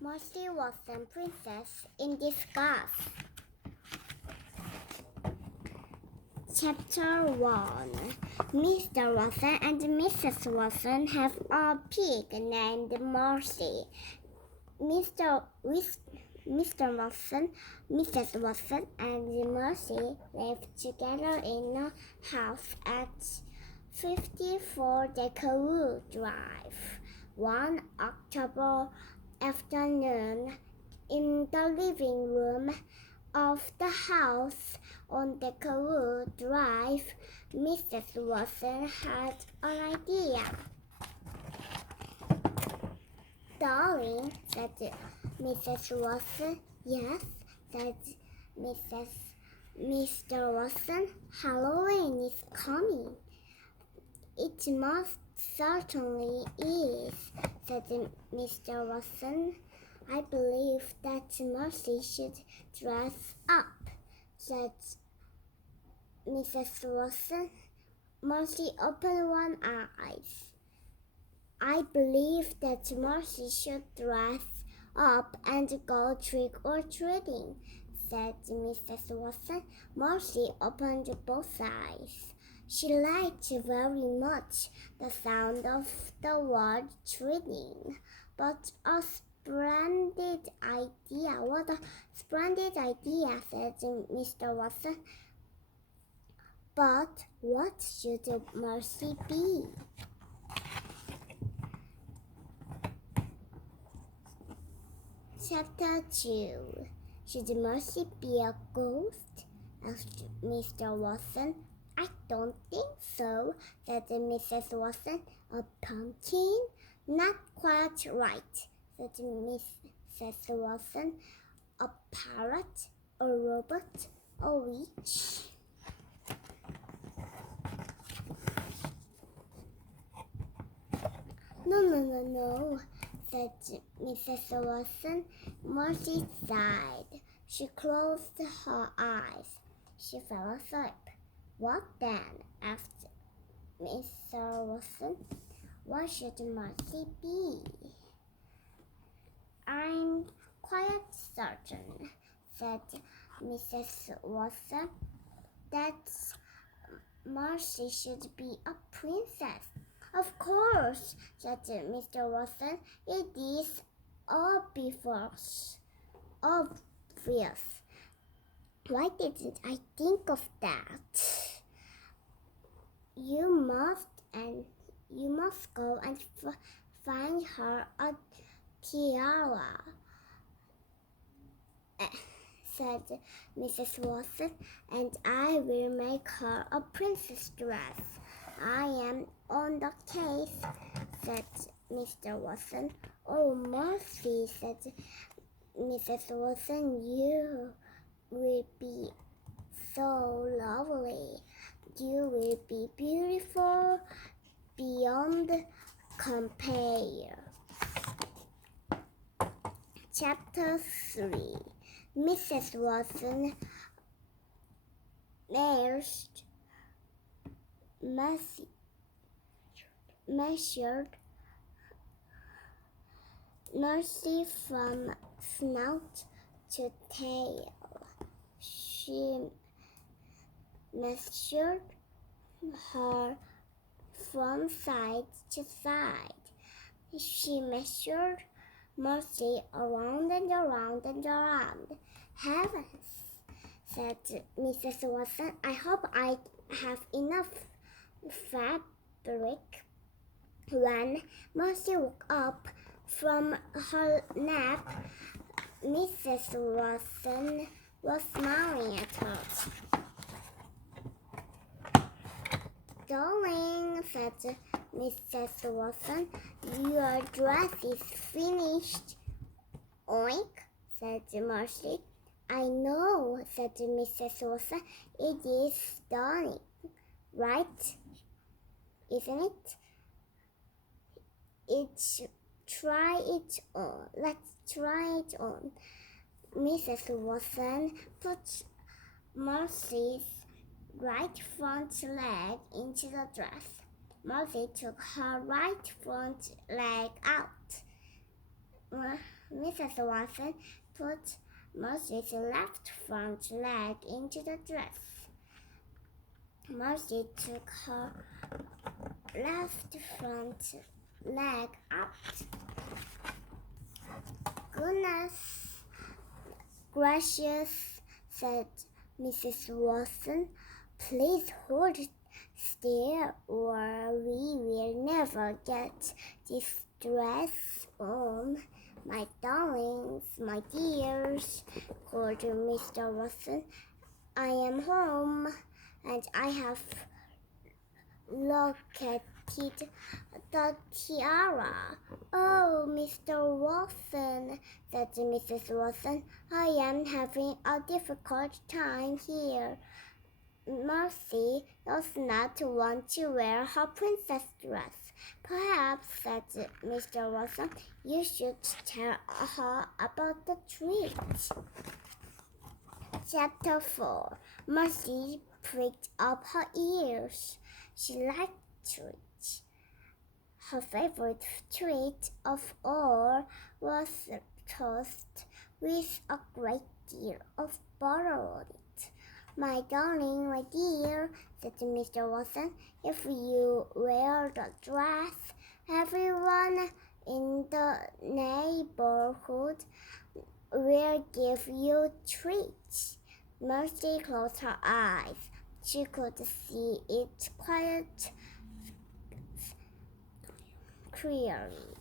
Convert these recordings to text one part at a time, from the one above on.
Mercy was a princess in disguise. Chapter 1. Mr. Watson and Mrs. Watson have a pig named Mercy. Mr. Watson, Mrs. Watson, and Mercy lived together in a house at 54 Decowood Drive. One October afternoon, in the living room of the house on Decowood Drive, Mrs. Watson had an idea. "Darling," said Mrs. Watson. "Yes," said Mr. Watson. "Halloween is coming." "It most certainly is," said Mr. Watson. "I believe that Mercy should dress up," said Mrs. Watson. Mercy opened one eye. "I believe that Mercy should dress up and go trick-or-treating," said Mrs. Watson. Mercy opened both eyes. She liked very much the sound of the word treating. "But a splendid idea! What a splendid idea!" said Mr. Watson. "But what should Mercy be?" Chapter 2. "Should Mercy be a ghost?" asked Mr. Watson. "I don't think so," said Mrs. Watson. "A pumpkin?" "Not quite right," said Mrs. Watson. "A parrot? A robot? A witch?" No, said Mrs. Watson. Mercy sighed. She closed her eyes. She fell asleep. "What then?" asked Mr. Watson. "What should Mercy be?" "I'm quite certain," said Mrs. Watson, "that Mercy should be a princess." "Of course," said Mr. Watson. "It is obvious. Why didn't I think of that?" You must go and find her a tiara," said Mrs. Watson, "and I will make her a princess dress." "I am on the case," said Mr. Watson. "Oh, Mercy," said Mrs. Watson, "you will be so lovely. You will be beautiful beyond compare." Chapter 3. Mrs. Watson measured Mercy from snout to tail. She measured her from side to side. She measured Mercy around and around and around. "Heavens," said Mrs. Watson, "I hope I have enough fabric." When Mercy woke up from her nap, Mrs. Watson was smiling at her. "Darling," said Mrs. Watson, "your dress is finished." "Oink," said Mercy. "I know," said Mrs. Watson. "It is stunning, right? Isn't it? Let's try it on." Mrs. Watson put Mercy's right front leg into the dress. Mercy took her right front leg out. Mrs. Watson put Mercy's left front leg into the dress. Mercy took her left front leg out. "Goodness gracious," said Mrs. Watson. "Please hold still or we will never get this dress on." "My darlings, my dears," called Mr. Watson, "I am home, and I have located the tiara." "Oh, Mr. Watson," said Mrs. Watson, "I am having a difficult time here. Mercy does not want to wear her princess dress." "Perhaps," said Mr. Watson, "you should tell her about the treat." Chapter 4. Mercy pricked up her ears. She liked treats. Her favorite treat of all was toast with a great deal of butter on it. "My darling, my dear," said Mr. Watson, "if you wear the dress, everyone in the neighborhood will give you treats." Mercy closed her eyes. She could see it quite clearly.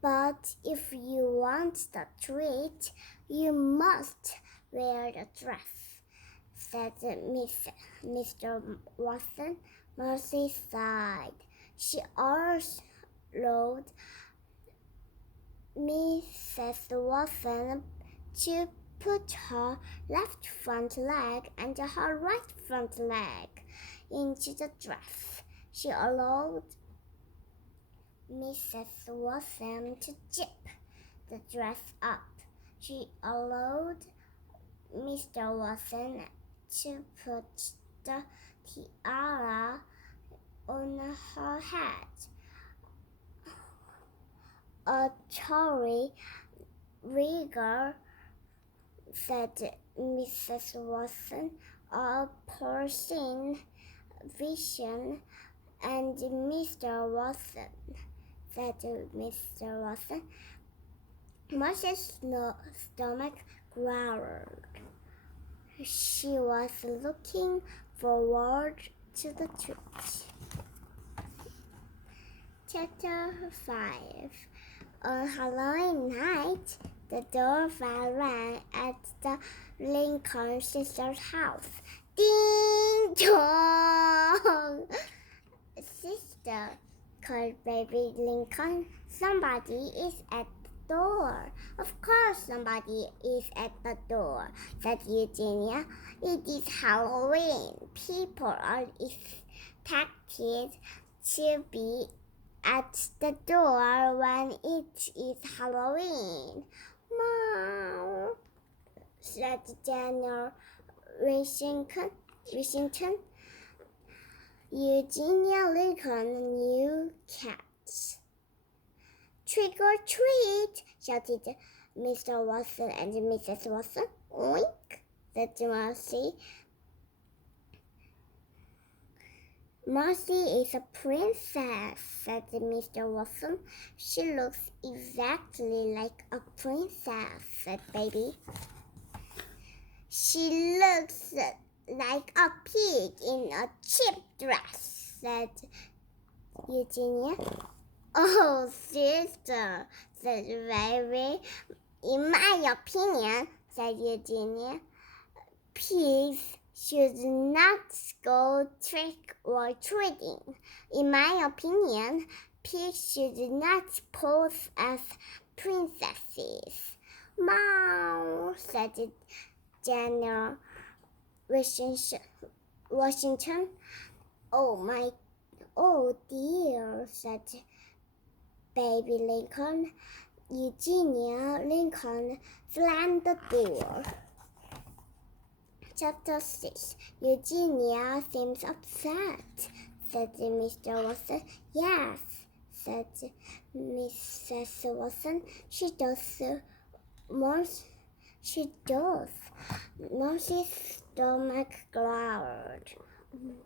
"But if you want the treat, you must wear the dress," said Mr. Watson. Mercy sighed. She allowed Mrs. Watson to put her left front leg and her right front leg into the dress. She allowed Mrs. Watson to zip the dress up. She allowed Mr. Watson to put the tiara on her head. "A Tory rigger," said Mrs. Watson, "a porcine vision." "And Mr. Watson," said Mr. Watson. Mercy's stomach growled. She was looking forward to the treat. Chapter 5. On Halloween night, the doorbell rang at the Lincoln sisters' house. "Ding dong!" "Sister," called baby Lincoln, "somebody is at the door." "Of course somebody is at the door," said Eugenia. "It is Halloween. People are expected to be at the door when it is Halloween." "Mom," said Daniel Washington. Eugenia Lincoln knew cats. "Trick or treat," shouted Mr. Watson and Mrs. Watson. "Oink," said Mercy. "Mercy is a princess," said Mr. Watson. "She looks exactly like a princess," said Baby. "She looks like a pig in a cheap dress," said Eugenia. "Oh, sister," said Baby. "In my opinion," said Eugenia, "pigs should not go trick or treating. In my opinion, pigs should not pose as princesses." "Meow," said General Washington. "Oh dear," said baby Lincoln. Eugenia Lincoln slammed the door. Chapter 6. Eugenia seems upset, said Mr. Watson. "Yes," said Mrs. Watson. She does. She does. Marcy's stomach growled.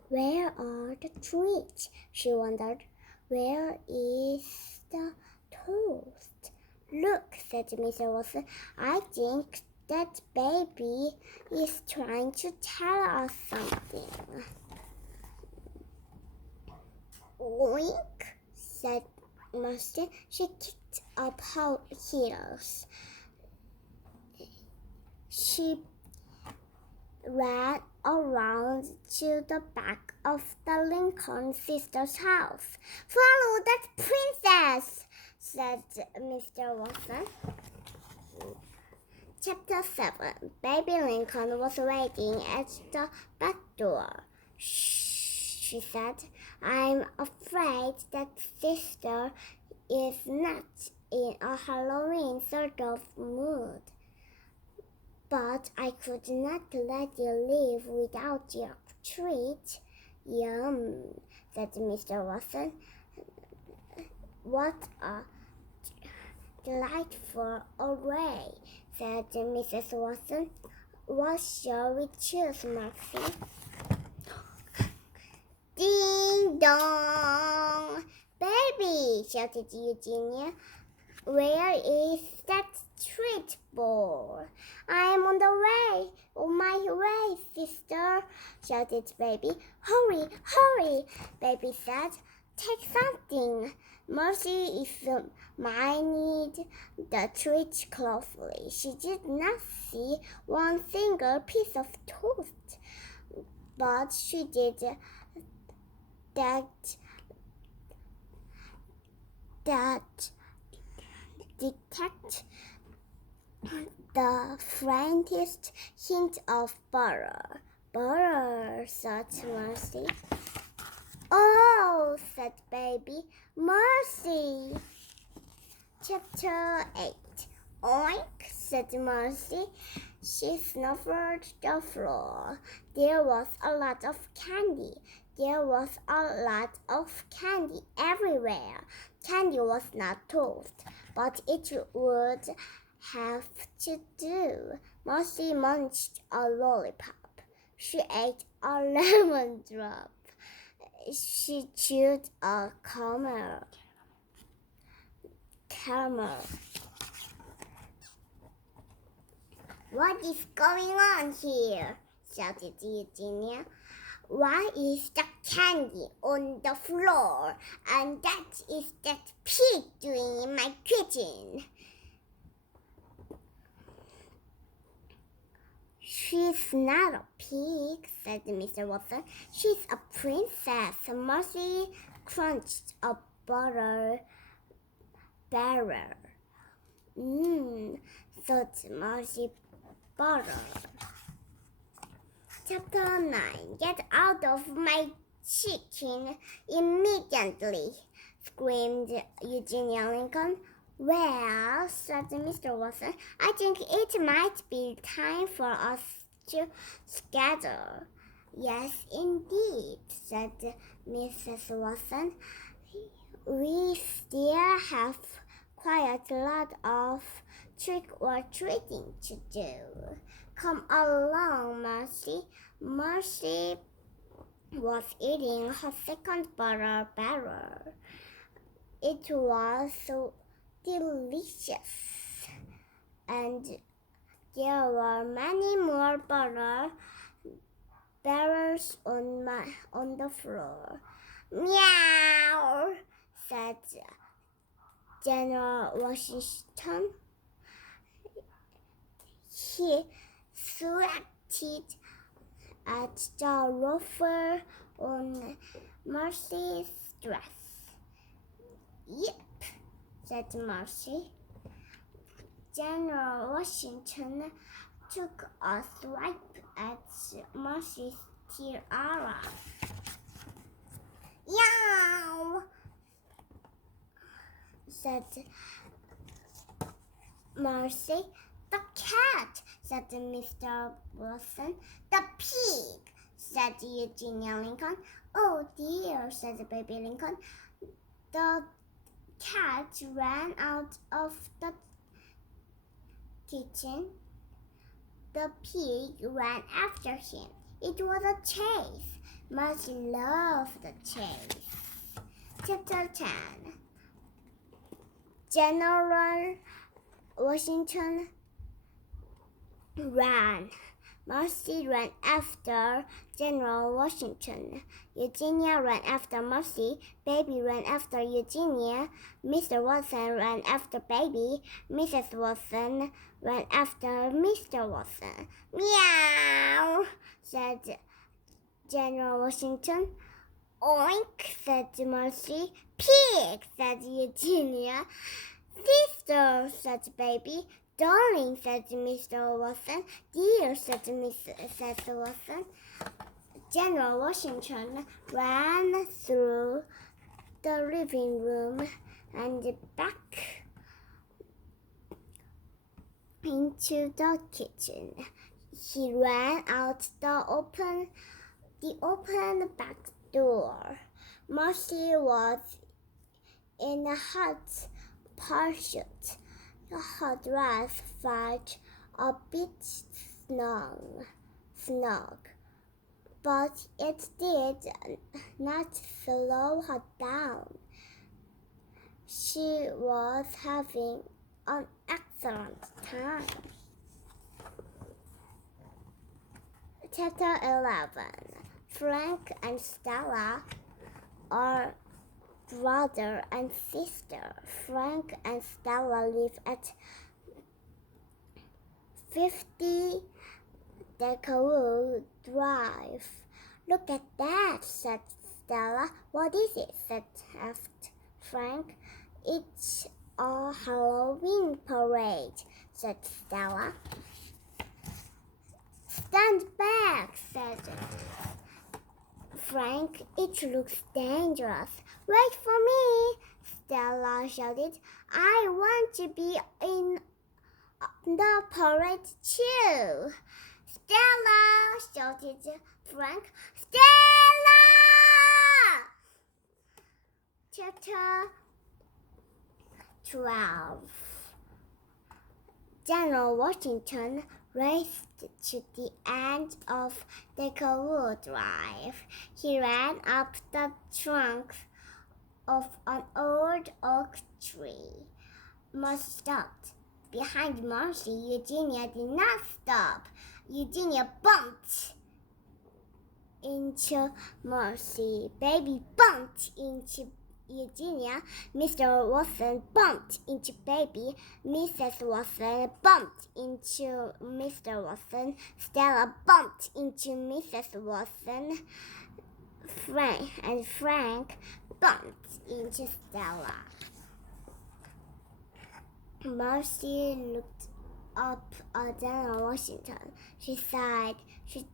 Where are the treats? She wondered. Where is the toast? Look, said Mr. Watson. I think that baby is trying to tell us something. Oink, said Marcy. She kicked up her heels. She ran around to the back of the Lincoln sisters' house. Follow that princess, said Mr. Watson. Chapter 7. Baby Lincoln was waiting at the back door. Shh, she said. I'm afraid that sister is not in a Halloween sort of mood. But I could not let you leave without your treat. Yum, said Mr. Watson. What a delightful array, said Mrs. Watson. What shall we choose, Marcy? Ding dong! Baby, shouted Eugenia. Where is that treat ball? I am on the way. On my way, sister, shouted Baby. Hurry, hurry, Baby said. Take something. Marcy examined the treat closely. She did not see one single piece of toast, but she did detect the faintest hint of butter. Butter, thought Marcy. Oh, said Baby. Marcy. Chapter 8. Oink, said Marcy. She snuffled the floor. There was a lot of candy. There was a lot of candy everywhere. Candy was not toast, but it would have to do. Marcy munched a lollipop. She ate a lemon drop. She chewed a caramel. What is going on here? Shouted Eugenia. Why is the candy on the floor? And that is that pig doing in my kitchen? She's not a pig, said Mr. Watson. She's a princess. Marcy crunched a butter barrel. Thought Marcy. Butter. Chapter 9. Get out of my chicken immediately, screamed Eugenia Lincoln. Well, said Mr. Watson, I think it might be time for us to scatter. Yes, indeed, said Mrs. Watson. We still have quite a lot of trick-or-treating to do. Come along, Marcy. Marcy was eating her second butter barrel. It was so delicious, and there were many more butter barrels on the floor. Meow, said General Washington. He sweated at the ruffle on Marcy's dress. Yep, said Marcy. General Washington took a swipe at Marcy's tiara. Yow, said Marcy. The cat, said Mr. Watson. The pig, said Eugenia Lincoln. Oh dear, said Baby Lincoln. The cat ran out of the kitchen. The pig ran after him. It was a chase. Marcy loved the chase. Chapter 10. General Washington ran. Marcy ran after General Washington. Eugenia ran after Marcy. Baby ran after Eugenia. Mr. Watson ran after Baby. Mrs. Watson ran after Mr. Watson. Meow, said General Washington. Oink, said Marcy. Pig, said Eugenia. Sister, said Baby. Darling, said Mr. Watson. Dear, said Mrs. Watson. General Washington ran through the living room and back into the kitchen. He ran out the open back door. Marcy was in a hot pursuit. Her dress felt a bit snug, but it did not slow her down. She was having an excellent time. Chapter 11. Frank and Stella are brother and sister. Frank and Stella live at 50 Decawood Drive. Look at that, said Stella. What is it? asked Frank. It's a Halloween parade, said Stella. Stand back, said Frank. It looks dangerous. Wait for me, Stella shouted. I want to be in the parade too. Stella, shouted Frank. Stella! Chapter 12. General Washington raced to the end of Decawood Drive. He ran up the trunk of an old oak tree. Marcy stopped. Behind Marcy, Eugenia did not stop. Eugenia bumped into Marcy. Baby bumped into Eugenia. Mr. Watson bumped into Baby. Mrs. Watson bumped into Mr. Watson. Stella bumped into Mrs. Watson. Frank bumped into Stella. Marcy looked up at General Washington. She sighed. She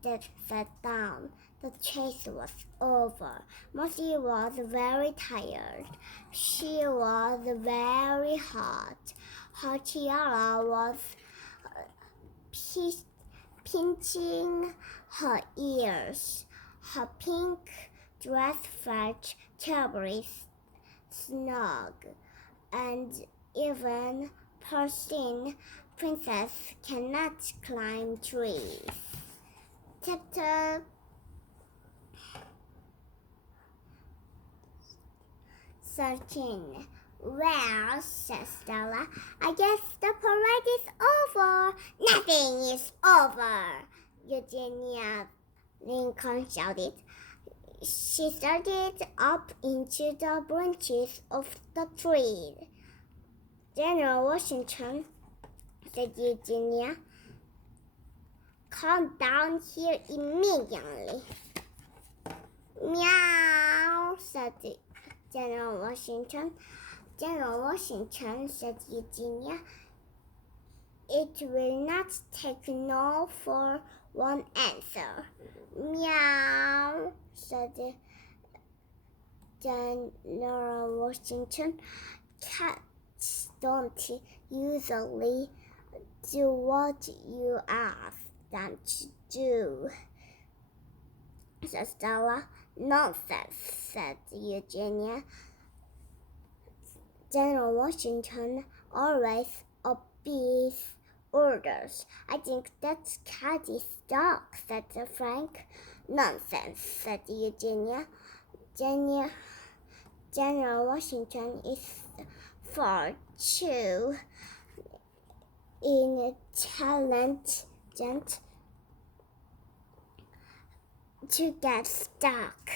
sat down. The chase was over. Marcy was very tired. She was very hot. Her tiara was pinching her ears. Her pink dress felt terribly snug, and even Persian princess cannot climb trees. Chapter 13. Well, said Stella, I guess the parade is over. Nothing is over, Eugenia Lincoln shouted. She started up into the branches of the tree. General Washington, said Eugenia, come down here immediately. Meow, said General Washington. General Washington, said Eugenia, it will not take no for one answer. Meow, said General Washington. Cats don't usually do what you ask them to do, said Stella. Nonsense, said Eugenia. General Washington always obeys orders. I think that cat is dog, said Frank. Nonsense, said Eugenia. General Washington is far too intelligent to get stuck.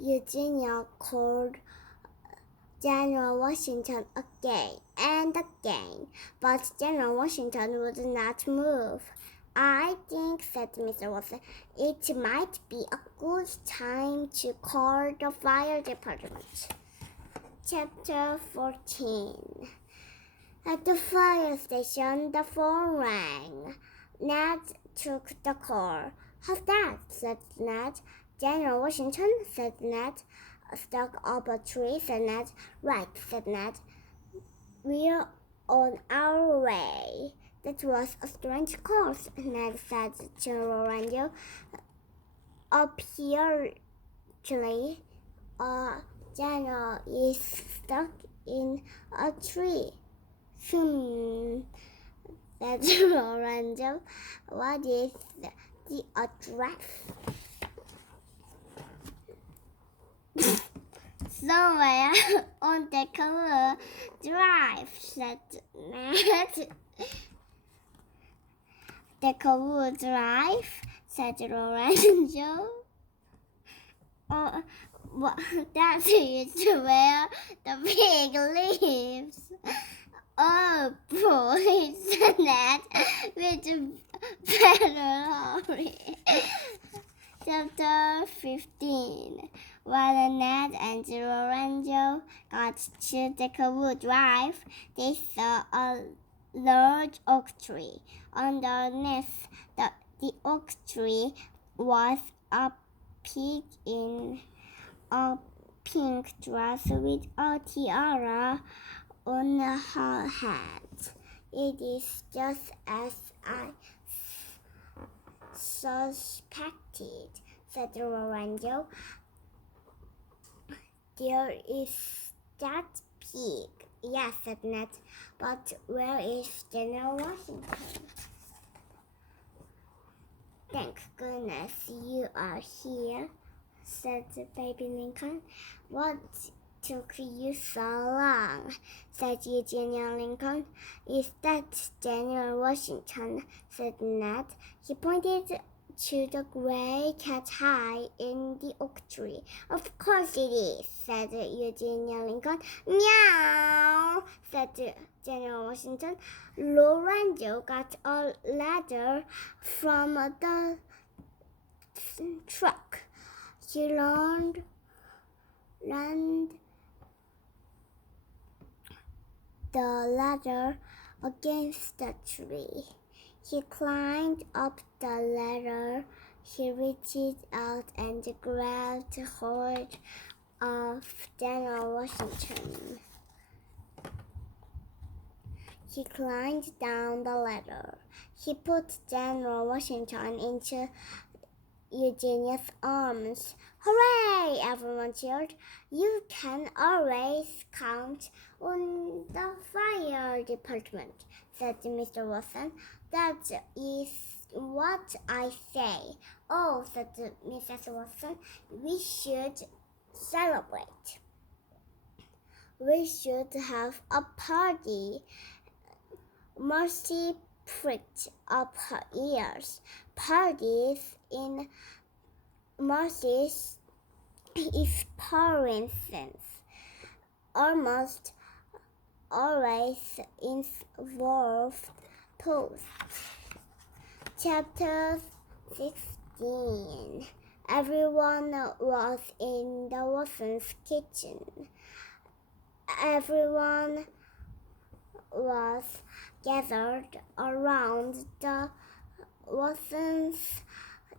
Eugenia called General Washington again and again, but General Washington would not move. I think, said Mr. Watson, it might be a good time to call the fire department. Chapter 14. At the fire station, the phone rang. Ned took the call. How's that? Said Ned. General Washington, said Ned. Stuck up a tree, said Ned. Right, said Ned. We're on our way. That was a strange course, Ned said to General Randall. Apparently, a general is stuck in a tree. Said General Randall. What is the address? Somewhere on the cover drive, said Ned. The cover drive, said Lorenzo. Oh, well, that is where the pig lives. Oh, boy, said Ned with better hurry. Chapter 15. When Ned and Lorenzo got to the Cowood Drive, they saw a large oak tree. Underneath the oak tree was a pig in a pink dress with a tiara on her head. It is just as I suspected, said Lorenzo. There is that pig. Yes, said Ned. But where is General Washington? Thank goodness you are here, said Baby Lincoln. What took you so long? Said Eugenia Lincoln. Is that General Washington? Said Ned. He pointed to the gray cat high in the oak tree. Of course it is, said Eugenia Lincoln. Meow, said General Washington. Lorenzo got a ladder from the truck. He leaned the ladder against the tree. He climbed up the ladder. He reached out and grabbed hold of General Washington. He climbed down the ladder. He put General Washington into Eugenia's arms. Hooray! Everyone cheered. You can always count on the fire department, said Mr. Watson. That is what I say. Oh, said Mrs. Watson, we should celebrate. We should have a party. Mercy pricked up her ears. Parties in Mercy's experiences almost always involved toast. Chapter 16. Everyone was in the Watson's kitchen. Everyone was gathered around the Watson's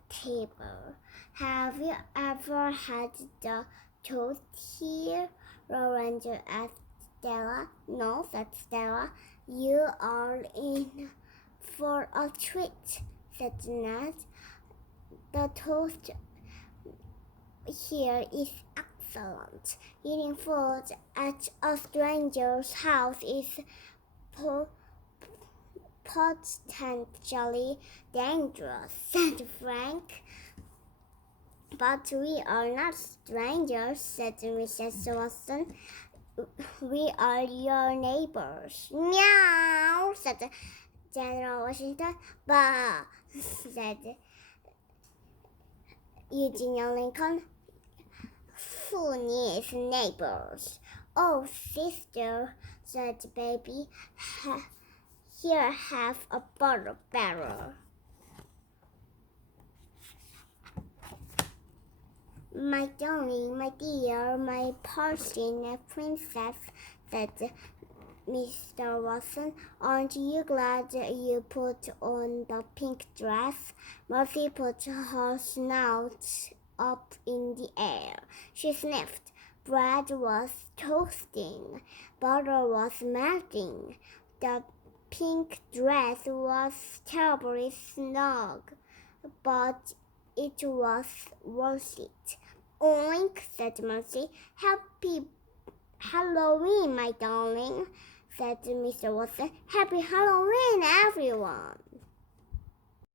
table. Have you ever had the toast here? Lorenzo asked Stella. No, said Stella. You are in for a treat, said Ned. The toast here is excellent. Eating food at a stranger's house is potentially dangerous, said Frank. But we are not strangers, said Mrs. Watson. We are your neighbors. Meow, said General Washington. Bah, said Eugene Lincoln. Who needs neighbors? Oh, sister, said Baby. Here, have a butter barrel. My darling, my dear, my Persian princess, said Mr. Watson. Aren't you glad you put on the pink dress? Mercy put her snout up in the air. She sniffed. Bread was toasting. Butter was melting. The pink dress was terribly snug, but it was worth it. Oink, said Mercy. Happy Halloween, my darling, said Mr. Watson. Happy Halloween, everyone.